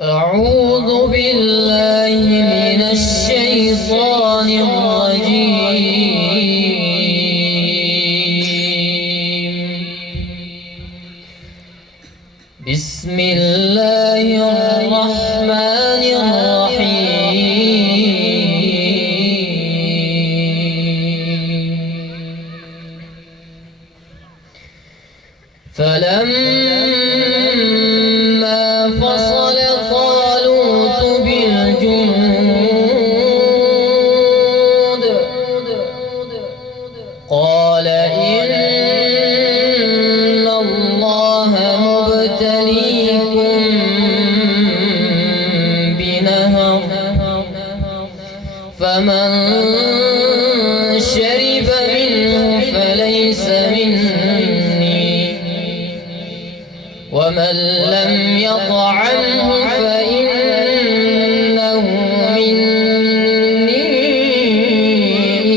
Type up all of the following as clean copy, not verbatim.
أعوذ بالله من الشيطان الرجيم. بسم الله الرحمن الرحيم. فلما فصل طالوت بالجنود قال إن الله مبتليكم بنهر فمن شرب منه فليس مني ومن لم يطعمه فإنه مني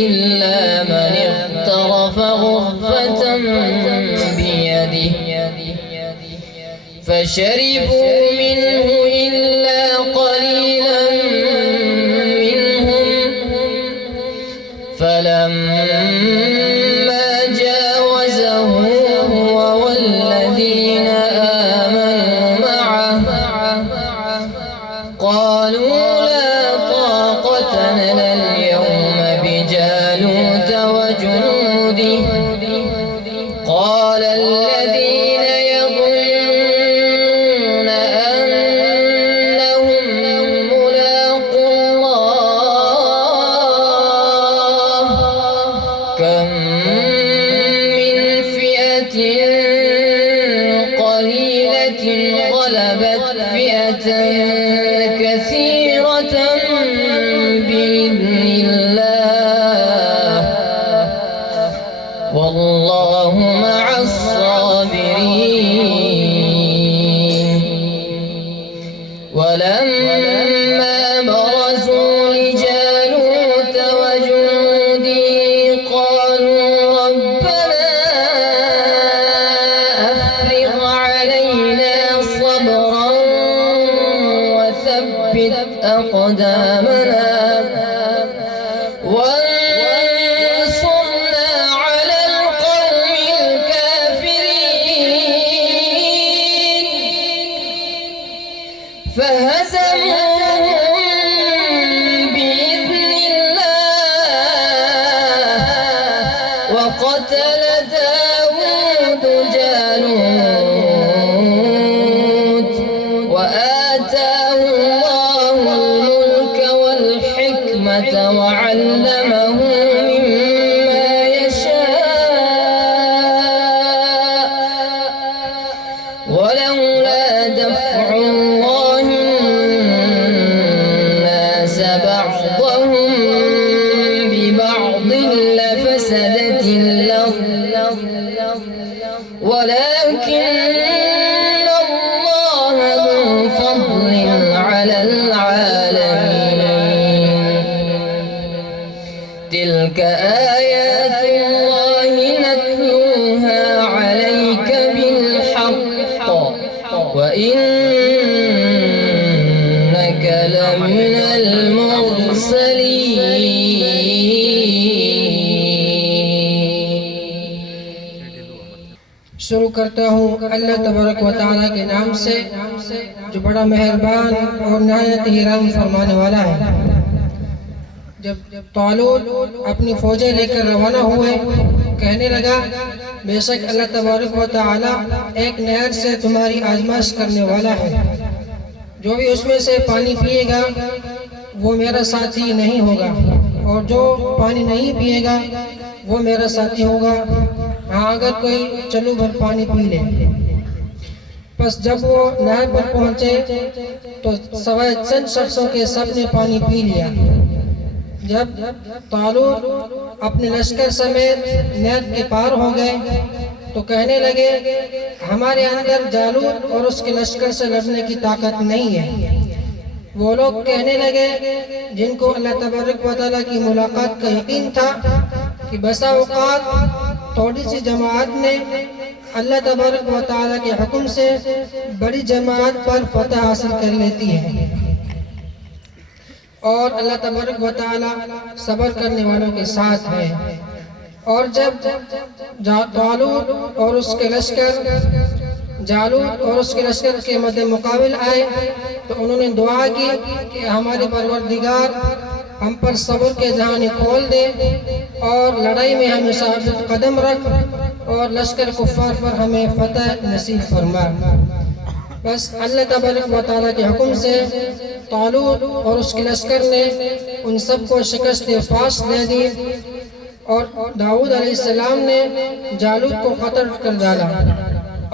إلا من اغترف غرفة بيده فشربوا منه إلا قليلا منهم فلما جاوزه هو والذين آمنوا معه قالوا لا طاقة لنا اليوم بجالوت وجنوده قال الذين يظنون أنهم ملاقو الله كم من فئة قليلة غلبت فئة كثيرة بإذن الله والله مع الصابرين. ولما برزوا لجالوت وجنوده قالوا ربنا أفرغ علينا صبرا وثبت أقدامنا وانصرنا على القوم الكافرين فهزموهم بإذن الله وقتل داود جالوت وآتاه الله الملك والحكمة وعلمه مما يشاء ولولا دفع الله الناس بعضهم ببعض لفسدت الأرض ولكن الله ذو فضل على العالمين. تلك آيات الله نتلوها عليك بالحق وإنك لمن المرسلين. शुरू करता हूँ अल्लाह तबारक व तआला के नाम से जो बड़ा मेहरबान और नहायत ही रहम फरमाने वाला है। जब तालूत अपनी फौजें लेकर रवाना हुए कहने लगा बेशक अल्लाह तबारक व तआला एक नहर से तुम्हारी आजमाइश करने वाला है। जो भी उसमें से पानी पिएगा वो मेरा साथी नहीं होगा और जो पानी नहीं पिएगा वो मेरा साथी होगा। हाँ अगर कोई चलो भर पानी पी ले। बस जब वो नहर पर पहुंचे तो सवाए चंद शख्सों के सबने पानी पी लिया। जब तालूत अपने लश्कर समेत नहर के पार हो गए तो कहने लगे हमारे अंदर जालूत और उसके लश्कर से लड़ने की ताकत नहीं है। वो लोग कहने लगे जिनको अल्लाह तबारक व तआला की मुलाकात का यकीन था कि बसा औकात थोड़ी सी जमात ने اللہ تبارک و تعالیٰ کے حکم سے بڑی جماعت پر فتح حاصل کر لیتی ہے، اور اللہ تبارک و تعالیٰ صبر کرنے والوں کے ساتھ ہے۔ اور جب طالوت اور اس کے لشکر جالوت اور اس کے لشکر کے مد مقابل آئے تو انہوں نے دعا کی کہ ہمارے پروردگار ہم پر صبر کے جہانی کھول دے اور لڑائی میں ہمیں ثابت قدم رکھ اور لشکر کفار پر ہمیں فتح نصیب فرما۔ بس اللہ تبارک و تعالیٰ کے حکم سے طالوت اور اس کے لشکر نے ان سب کو شکست فاش دے دی، اور داؤد علیہ السلام نے جالوت کو قتل کر ڈالا،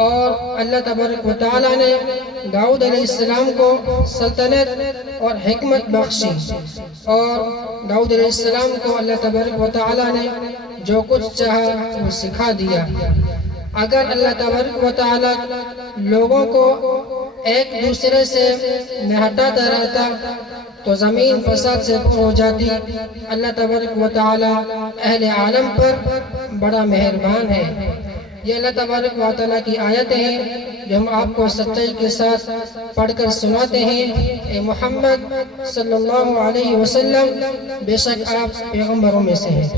اور اللہ تبارک و تعالیٰ نے داؤد علیہ السلام کو سلطنت اور حکمت بخشی، اور داؤد علیہ السلام کو اللہ تبارک و تعالیٰ نے جو کچھ چاہا وہ سکھا دیا۔ اگر اللہ تبارک و تعالیٰ لوگوں کو ایک دوسرے سے نہ ہٹاتا رہتا تو زمین فساد سے پر ہو جاتی۔ اللہ تبارک و تعالیٰ اہل عالم پر بڑا مہربان ہے۔ یہ اللہ تبارک و تعالیٰ کی آیتیں ہیں جو ہم آپ کو سچائی کے ساتھ پڑھ کر سناتے ہیں۔ اے محمد صلی اللہ علیہ وسلم، بے شک آپ پیغمبروں میں سے ہیں۔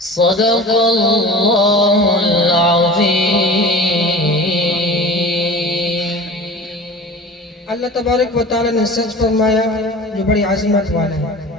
صدق اللہ العظیم۔ اللہ تبارک و تعالیٰ نے سچ فرمایا جو بڑی عظمت والا ہے۔